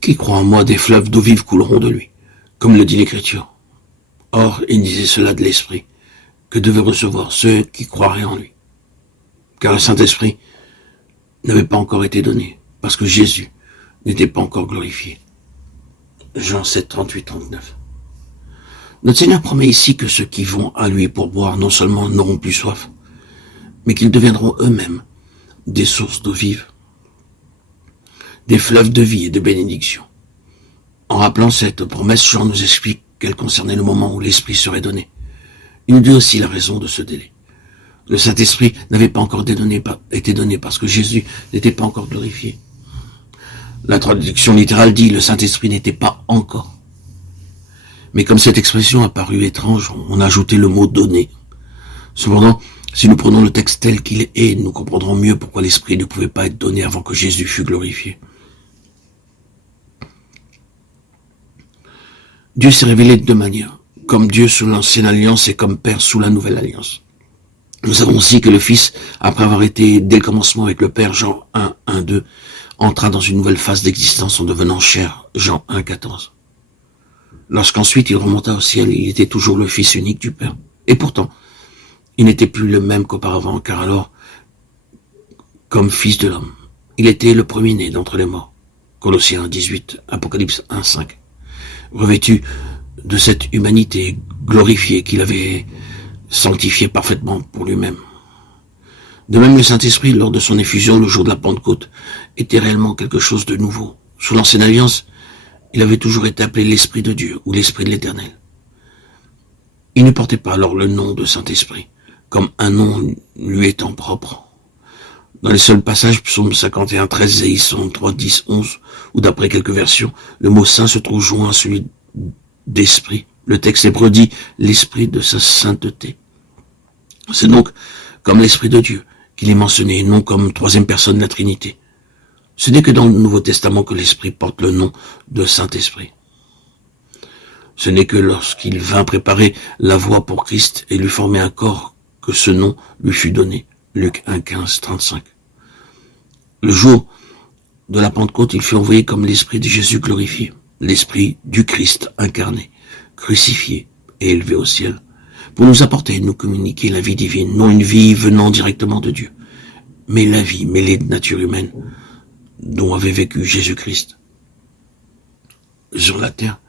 Qui croit en moi, des fleuves d'eau vive couleront de lui, comme le dit l'Écriture. Or, il disait cela de l'Esprit, que devaient recevoir ceux qui croiraient en lui. Car le Saint-Esprit n'avait pas encore été donné, parce que Jésus n'était pas encore glorifié. Jean 7, 38, 39. Notre Seigneur promet ici que ceux qui vont à lui pour boire non seulement n'auront plus soif, mais qu'ils deviendront eux-mêmes des sources d'eau vive, des fleuves de vie et de bénédiction. En rappelant cette promesse, Jean nous explique qu'elle concernait le moment où l'Esprit serait donné. Il nous dit aussi la raison de ce délai. Le Saint-Esprit n'avait pas encore été donné parce que Jésus n'était pas encore glorifié. La traduction littérale dit « le Saint-Esprit n'était pas encore ». Mais comme cette expression a paru étrange, on a ajouté le mot « donné ». Cependant, si nous prenons le texte tel qu'il est, nous comprendrons mieux pourquoi l'Esprit ne pouvait pas être donné avant que Jésus fût glorifié. Dieu s'est révélé de deux manières, comme Dieu sous l'ancienne alliance et comme Père sous la nouvelle alliance. Nous savons aussi que le Fils, après avoir été dès le commencement avec le Père, Jean 1, 1, 2, entra dans une nouvelle phase d'existence en devenant chair, Jean 1, 14. Lorsqu'ensuite il remonta au ciel, il était toujours le Fils unique du Père. Et pourtant, il n'était plus le même qu'auparavant, car alors, comme Fils de l'homme, il était le premier-né d'entre les morts. Colossiens 18, Apocalypse 1, 5. Revêtu de cette humanité glorifiée qu'il avait sanctifiée parfaitement pour lui-même. De même, le Saint-Esprit, lors de son effusion le jour de la Pentecôte, était réellement quelque chose de nouveau. Sous l'ancienne alliance, il avait toujours été appelé l'Esprit de Dieu ou l'Esprit de l'Éternel. Il ne portait pas alors le nom de Saint-Esprit, comme un nom lui étant propre. Dans les seuls passages, psaume 51, 13, Ésaïe 3, 10, 11, ou d'après quelques versions, le mot saint se trouve joint à celui d'esprit. Le texte hébreu dit l'esprit de sa sainteté. C'est donc comme l'Esprit de Dieu qu'il est mentionné, non comme troisième personne de la Trinité. Ce n'est que dans le Nouveau Testament que l'Esprit porte le nom de Saint-Esprit. Ce n'est que lorsqu'il vint préparer la voie pour Christ et lui former un corps que ce nom lui fut donné. Luc 1, 15, 35. Le jour de la Pentecôte, il fut envoyé comme l'Esprit de Jésus glorifié, l'Esprit du Christ incarné, crucifié et élevé au ciel, pour nous apporter et nous communiquer la vie divine, non une vie venant directement de Dieu, mais la vie mêlée de nature humaine dont avait vécu Jésus-Christ sur la terre.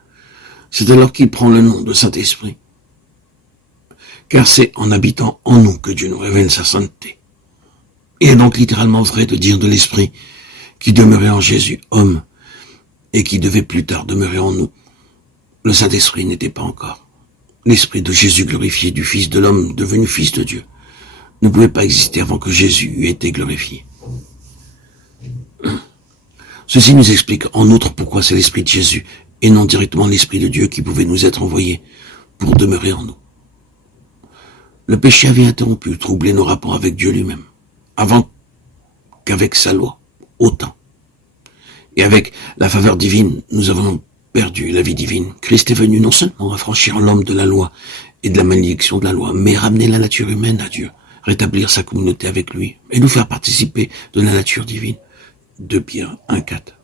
C'est alors qu'il prend le nom de Saint-Esprit, car c'est en habitant en nous que Dieu nous révèle sa sainteté. Il est donc littéralement vrai de dire de l'Esprit qui demeurait en Jésus, homme, et qui devait plus tard demeurer en nous. Le Saint-Esprit n'était pas encore. L'Esprit de Jésus glorifié, du Fils de l'homme devenu Fils de Dieu, ne pouvait pas exister avant que Jésus eût été glorifié. Ceci nous explique en outre pourquoi c'est l'Esprit de Jésus et non directement l'Esprit de Dieu qui pouvait nous être envoyé pour demeurer en nous. Le péché avait interrompu, troublé nos rapports avec Dieu lui-même, avant qu'avec sa loi, autant. Et avec la faveur divine, nous avons perdu la vie divine. Christ est venu non seulement affranchir l'homme de la loi et de la malédiction de la loi, mais ramener la nature humaine à Dieu, rétablir sa communauté avec lui et nous faire participer de la nature divine. 2 Pierre 1, 4.